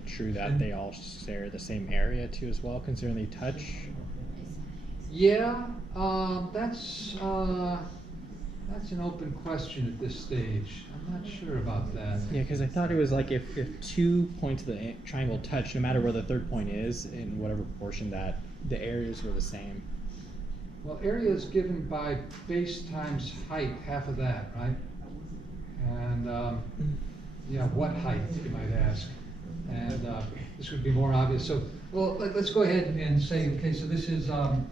it true that they all share the same area too as well, considering they touch? Yeah, that's an open question at this stage. I'm not sure about that. Yeah, because I thought it was like if 2 points of the triangle touch, no matter where the third point is, in whatever proportion, that the areas were the same. Well, area is given by base times height, half of that, right? And, yeah, what height, you might ask? And this would be more obvious. So, well, let's go ahead and say, okay, so this is, the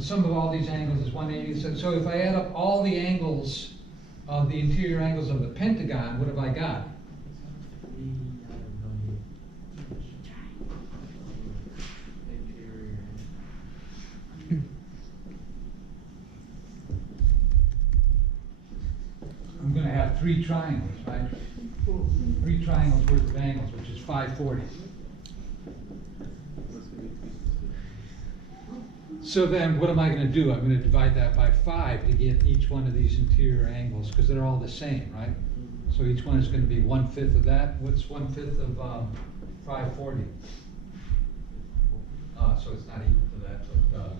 sum of all these angles is 180. So if I add up all the angles of the interior angles of the pentagon, what have I got? I'm going to have 3 triangles, right? 3 triangles worth of angles, which is 540. So then what am I going to do? I'm going to divide that by 5 to get each one of these interior angles, because they're all the same, right? So each one is going to be 1/5 of that. What's 1/5 of 540? So it's not equal to that, but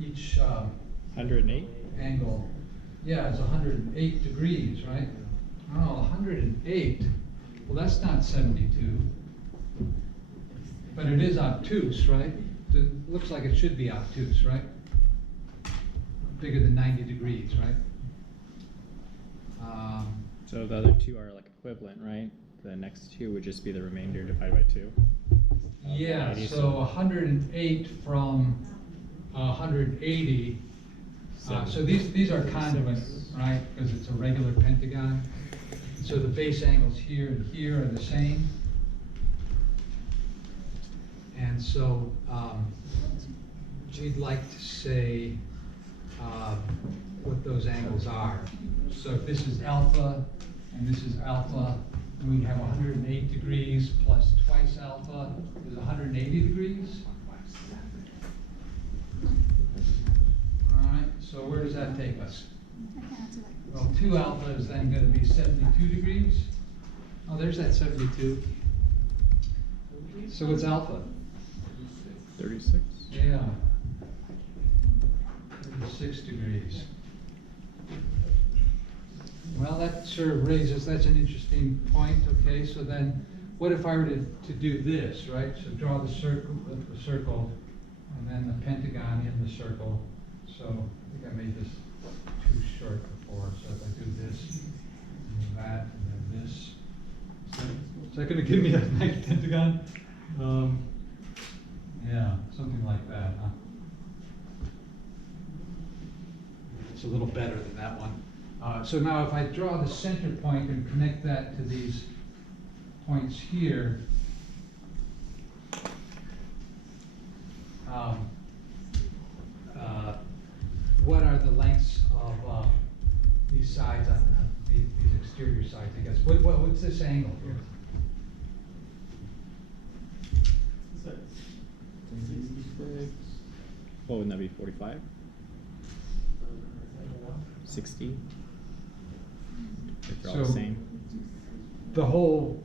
each 108? angle, yeah, it's 108 degrees, right? Oh, 108. Well, that's not 72. But it is obtuse, right? It looks like it should be obtuse, right? Bigger than 90 degrees, right? So the other 2 are like equivalent, right? The next 2 would just be the remainder divided by 2. Yeah, 90, so 108 from 180. So these are conduit, right? Because it's a regular pentagon. So the base angles here and here are the same. And so we'd like to say what those angles are. So if this is alpha and this is alpha, and we have 108 degrees plus twice alpha is 180 degrees. All right, so where does that take us? Well, 2 alpha is then going to be 72 degrees. Oh, there's that 72. So what's alpha? 36? Yeah. 36 degrees. Well, that sort of raises, that's an interesting point, okay? So then, what if I were to do this, right? So draw the circle, and then the pentagon in the circle. So I think I made this too short before. So if I do this, and that, and then this. Is that going to give me a nice pentagon? Yeah, something like that, huh? It's a little better than that one. So now if I draw the center point and connect that to these points here, what are the lengths of these sides on these exterior sides, I guess? What's this angle here? What would that be, 45? 60? If they're all the So- same. The whole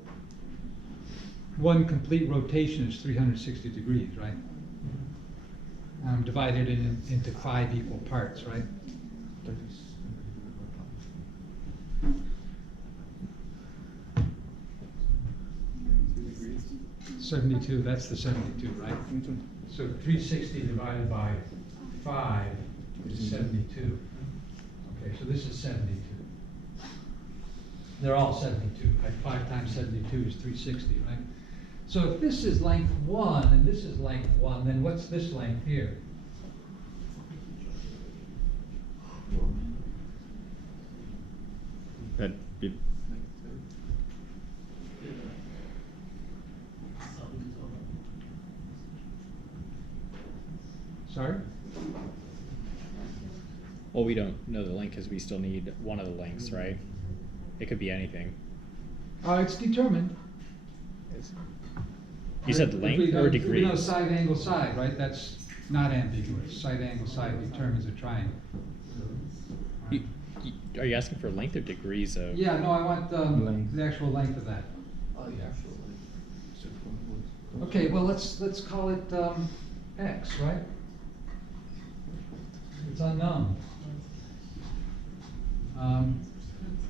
one complete rotation is 360 degrees, right? Divided into 5 equal parts, right? $72, that's the 72, right? So 360 divided by 5 is 72. Okay, so this is 72. They're all 72, right? 5 times 72 is 360, right? So if this is length 1 and this is length 1, then what's this length here? That'd be, Sorry? well, we don't know the length because we still need one of the lengths, right? It could be anything. It's determined. You said If length we know- or if we know degrees? side angle side, right? That's not ambiguous. Side angle side determines a triangle. You, Are you asking for length or degrees of? Yeah, no, I want, Length. the actual length of that. Oh, yeah, actually. Okay, well, let's call it, X, right? It's unknown.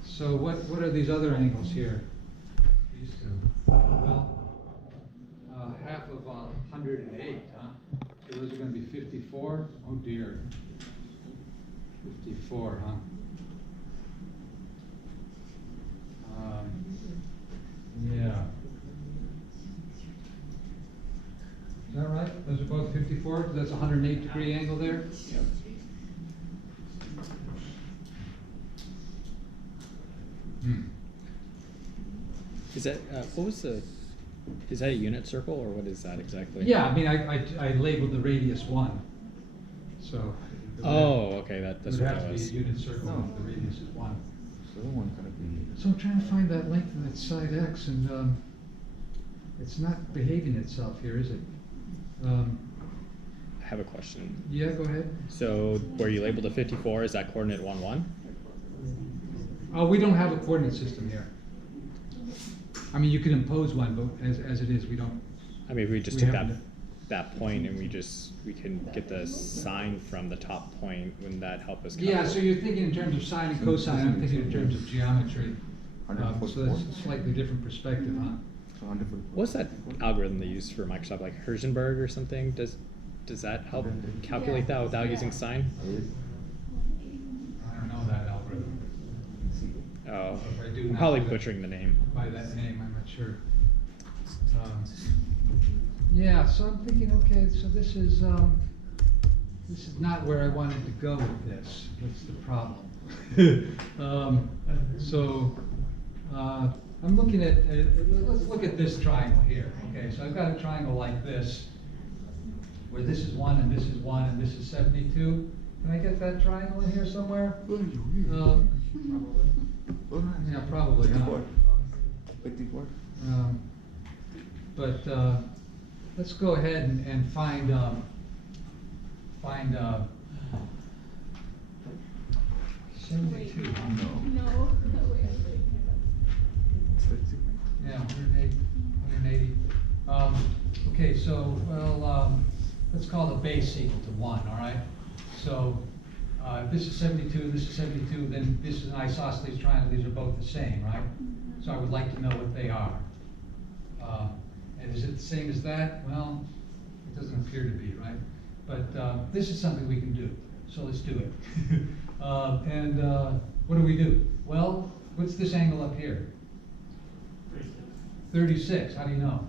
So what are these other angles here? These two. Well, half of 108, huh? So those are gonna be 54? Oh dear. 54, huh? Yeah. Is that right? Those are both 54? That's a 108-degree angle there? Yep. Hmm. Is that what was the? Is that a unit circle or what is that exactly? Yeah, I mean, I labeled the radius 1, so. it would Oh, okay, that's It would what have that to was. be a unit circle No. if the radius is 1. So the one gonna be. So I'm trying to find that length of that side X, and it's not behaving itself here, is it? I have a question. Yeah, go ahead. So where you labeled a 54, is that coordinate 1, 1? Oh, we don't have a coordinate system here. I mean, you could impose one, but as it is, we don't. I mean, if we just We took haven't- that point and we can get the sine from the top point, wouldn't that help us? Yeah, calculate? so you're thinking in terms of sine and cosine, I'm thinking in terms of geometry. So 144. that's a slightly different perspective, huh? So 144. What's that algorithm they use for Microsoft, like Herzenberg or something? Does that help calculate that without using sine? I don't know that algorithm. Oh, If I do I'm now, probably then- butchering the name. By that name, I'm not sure. Yeah, so I'm thinking, okay, so this is not where I wanted to go with this. What's the problem? I'm looking at, let's look at this triangle here, okay? So I've got a triangle like this, where this is 1 and this is 1 and this is 72. Can I get that triangle in here somewhere? Yeah, probably, huh? But let's go ahead and find 72. No. No, wait. Yeah, 180, 180. Okay, so, well, let's call the base equal to 1, all right? So, if this is 72, this is 72, then this is an isosceles triangle, these are both the same, right? So I would like to know what they are. And is it the same as that? Well, it doesn't appear to be, right? But this is something we can do, so let's do it. What do we do? Well, what's this angle up here? 36, how do you know?